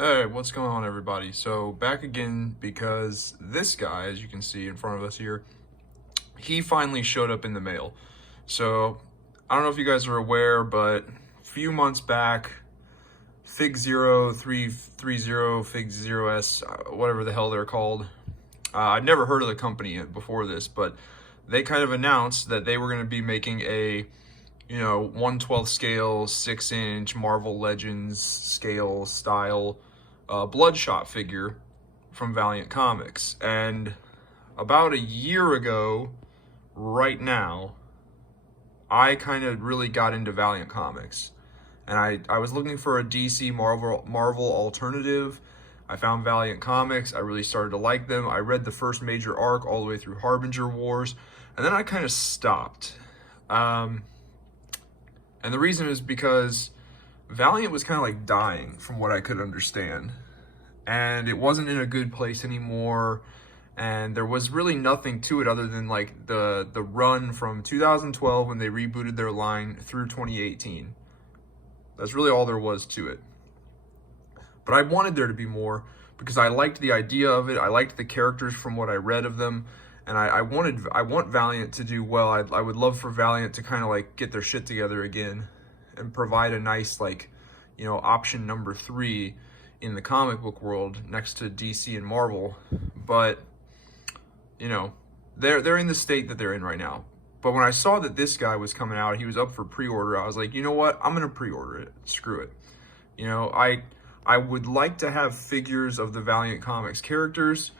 Hey, what's going on, everybody? So, back again because this guy, as you can see in front of us here, he finally showed up in the mail. So, I don't know if you guys are aware, but a few months back, FigZero, ThreeZero FigZero S, whatever the hell they're called. I'd never heard of the company before this, but they kind of announced that they were going to be making a 1/12 scale, 6-inch Marvel Legends scale style Bloodshot figure from Valiant Comics. And about a year ago, right now, I kind of really got into Valiant Comics. And I was looking for a DC Marvel alternative. I found Valiant Comics. I really started to like them. I read the first major arc all the way through Harbinger Wars. And then I kind of stopped. And the reason is because Valiant was kind of like dying from what I could understand. And it wasn't in a good place anymore. And there was really nothing to it other than like the run from 2012 when they rebooted their line through 2018. That's really all there was to it. But I wanted there to be more because I liked the idea of it. I liked the characters from what I read of them. And I want Valiant to do well. I would love for Valiant to kind of like get their shit together again and provide a nice option number 3 in the comic book world next to DC and Marvel. But they're in the state that they're in right now. But when I saw that this guy was coming out, he was up for pre-order, I was like, you know what? I'm gonna pre-order it. Screw it. I would like to have figures of the Valiant Comics characters.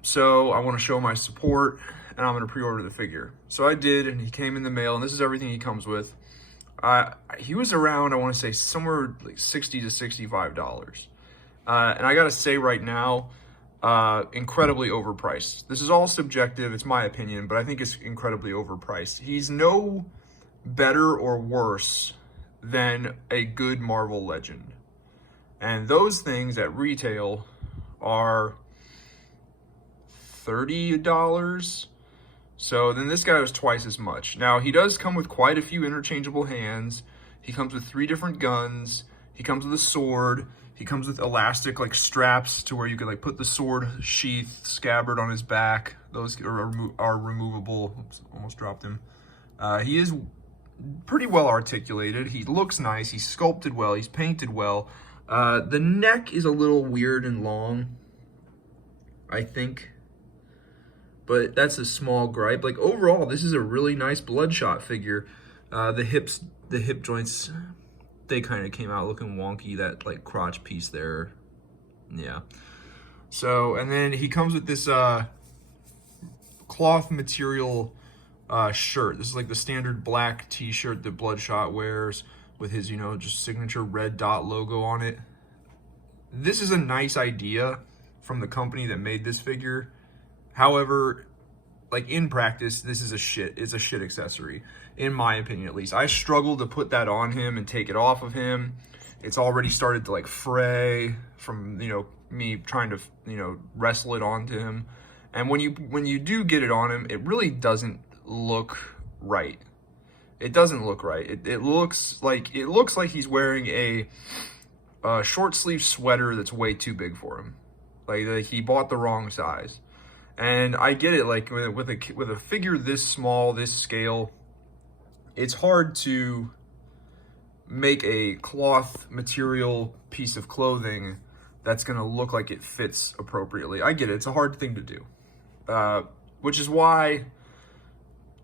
So I want to show my support, and I'm going to pre-order the figure. So I did, and he came in the mail, and this is everything he comes with. He was around, I want to say, somewhere like $60 to $65. And I got to say right now, incredibly overpriced. This is all subjective, it's my opinion, but I think it's incredibly overpriced. He's no better or worse than a good Marvel Legend. And those things at retail are $30. So then this guy was twice as much. Now he does come with quite a few interchangeable hands. He comes with 3 different guns. He comes with a sword. He comes with elastic like straps to where you could like put the sword sheath scabbard on his back. Those are removable. Oops, almost dropped him. He is pretty well articulated. He looks nice. He's sculpted well. He's painted well. The neck is a little weird and long, I think. But that's a small gripe. Like overall, this is a really nice Bloodshot figure. The hip joints, they kind of came out looking wonky. That like crotch piece there, yeah. So and then he comes with this cloth material shirt. This is like the standard black T-shirt that Bloodshot wears with his just signature red dot logo on it. This is a nice idea from the company that made this figure. However, like in practice, this is a shit accessory, in my opinion at least. I struggle to put that on him and take it off of him. It's already started to like fray from me trying to wrestle it onto him. And when you do get it on him, it really doesn't look right. It doesn't look right. It looks like he's wearing a short sleeve sweater that's way too big for him. Like he bought the wrong size. And I get it, like with a figure this small, this scale, it's hard to make a cloth material piece of clothing that's gonna look like it fits appropriately. I get it, it's a hard thing to do. Which is why,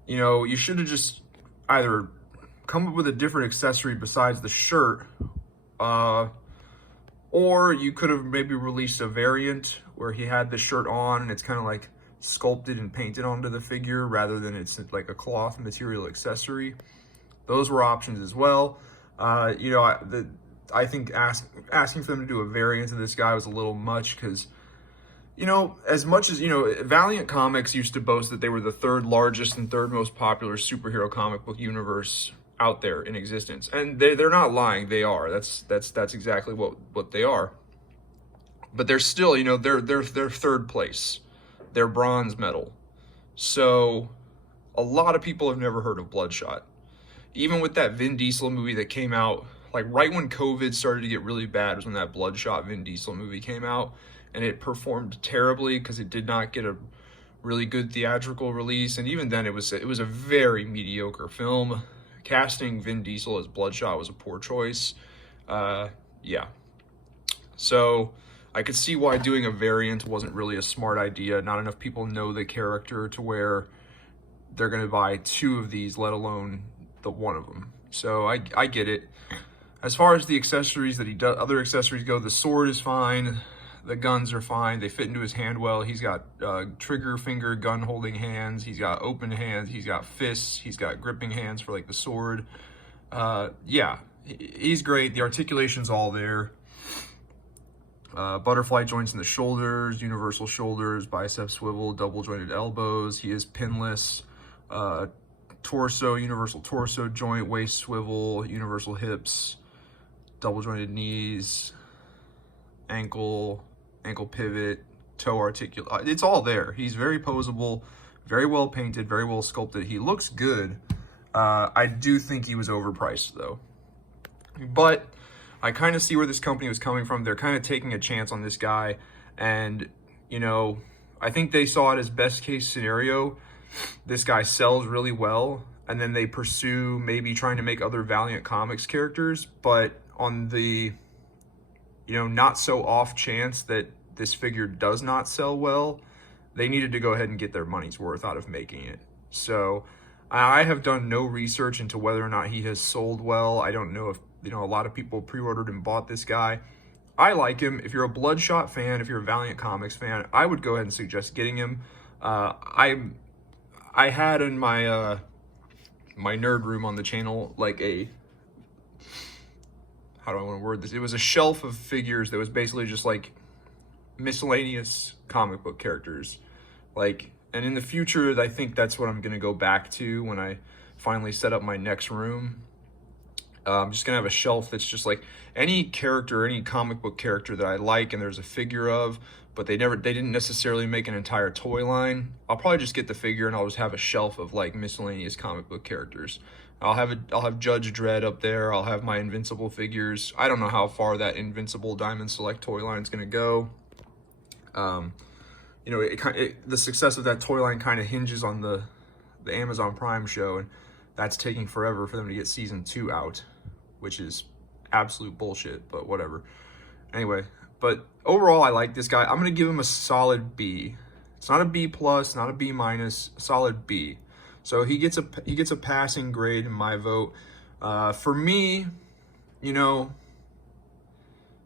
you should have just either come up with a different accessory besides the shirt, or you could have maybe released a variant where he had the shirt on and it's kind of like sculpted and painted onto the figure rather than it's like a cloth material accessory. Those were options as well. I think asking for them to do a variant of this guy was a little much because, as much as, Valiant Comics used to boast that they were the 3rd largest and 3rd most popular superhero comic book universe out there in existence. And they're not lying, they are. That's exactly what they are. But they're still, they're 3rd place. They're bronze medal. So a lot of people have never heard of Bloodshot. Even with that Vin Diesel movie that came out like right when COVID started to get really bad was when that Bloodshot Vin Diesel movie came out, and it performed terribly because it did not get a really good theatrical release, and even then it was a very mediocre film. Casting Vin Diesel as Bloodshot was a poor choice. Yeah. So I could see why doing a variant wasn't really a smart idea. Not enough people know the character to where they're going to buy two of these, let alone the one of them. So I get it. As far as the accessories that he does, other accessories go, the sword is fine. The guns are fine. They fit into his hand well. He's got trigger finger gun holding hands. He's got open hands. He's got fists. He's got gripping hands for like the sword. Yeah, he's great. The articulation's all there. Butterfly joints in the shoulders, universal shoulders, bicep swivel, double jointed elbows. He is pinless. Torso, universal torso joint, waist swivel, universal hips, double jointed knees, ankle pivot, toe articulate. It's all there. He's very posable, very well painted, very well sculpted. He looks good. I do think he was overpriced though. But I kind of see where this company was coming from. They're kind of taking a chance on this guy. And, you know, I think they saw it as best case scenario. This guy sells really well, and then they pursue maybe trying to make other Valiant Comics characters, but on the, you know, not so off chance that this figure does not sell well, they needed to go ahead and get their money's worth out of making it. So I have done no research into whether or not he has sold well. I don't know if, you know, a lot of people pre-ordered and bought this guy. I like him. If you're a Bloodshot fan, if you're a Valiant Comics fan, I would go ahead and suggest getting him. I had in my my nerd room on the channel, like a, how do I want to word this? It was a shelf of figures that was basically just like miscellaneous comic book characters. Like, and in the future, I think that's what I'm going to go back to when I finally set up my next room. I'm just going to have a shelf that's just like any character, any comic book character that I like and there's a figure of, but they didn't necessarily make an entire toy line. I'll probably just get the figure and I'll just have a shelf of like miscellaneous comic book characters. I'll have Judge Dredd up there. I'll have my Invincible figures. I don't know how far that Invincible Diamond Select toy line is going to go. You know, the success of that toy line kind of hinges on the Amazon Prime show, and that's taking forever for them to get season 2 out, which is absolute bullshit, but whatever. Anyway, but overall, I like this guy. I'm going to give him a solid B. It's not a B plus, not a B minus, a solid B. So he gets a passing grade in my vote. For me, you know,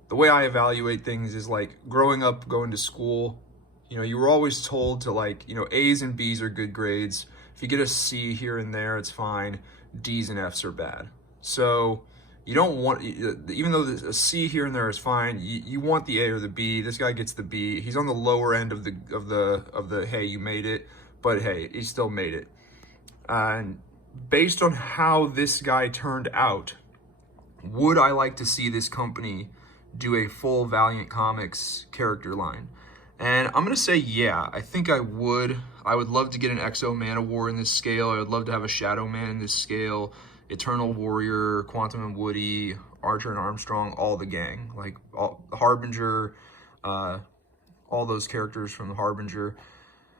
the way I evaluate things is like growing up, going to school, you know, you were always told to like, you know, A's and B's are good grades. If you get a C here and there, it's fine. D's and F's are bad. So you don't want, even though a C here and there is fine, you want the A or the B. This guy gets the B. He's on the lower end of the hey, you made it, but hey, he still made it. And based on how this guy turned out, would I like to see this company do a full Valiant Comics character line? And I'm going to say, yeah, I think I would. I would love to get an Exo Man-O-War in this scale. I would love to have a Shadow Man in this scale, Eternal Warrior, Quantum and Woody, Archer and Armstrong, all the gang. Like, all, Harbinger, all those characters from the Harbinger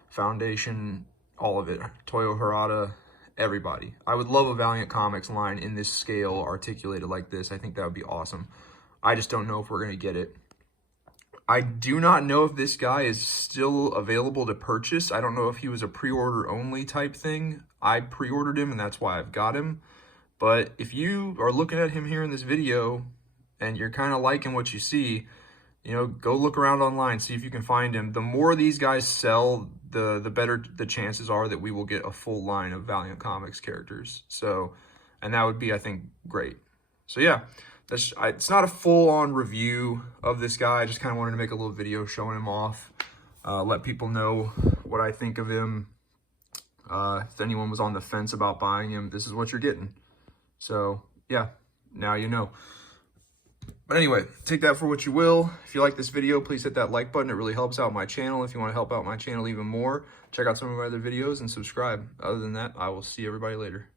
Foundation, all of it. Toyo Harada, everybody. I would love a Valiant Comics line in this scale, articulated like this. I think that would be awesome. I just don't know if we're going to get it. I do not know if this guy is still available to purchase. I don't know if he was a pre-order only type thing. I pre-ordered him and that's why I've got him. But if you are looking at him here in this video and you're kind of liking what you see, you know, go look around online, see if you can find him. The more these guys sell, the better the chances are that we will get a full line of Valiant Comics characters. So, and that would be, I think, great. So yeah, it's not a full-on review of this guy. I just kind of wanted to make a little video showing him off, let people know what I think of him. If anyone was on the fence about buying him, this is what you're getting. So yeah, now you know. But anyway, take that for what you will. If you like this video, please hit that like button. It really helps out my channel. If you want to help out my channel even more, check out some of my other videos and subscribe. Other than that, I will see everybody later.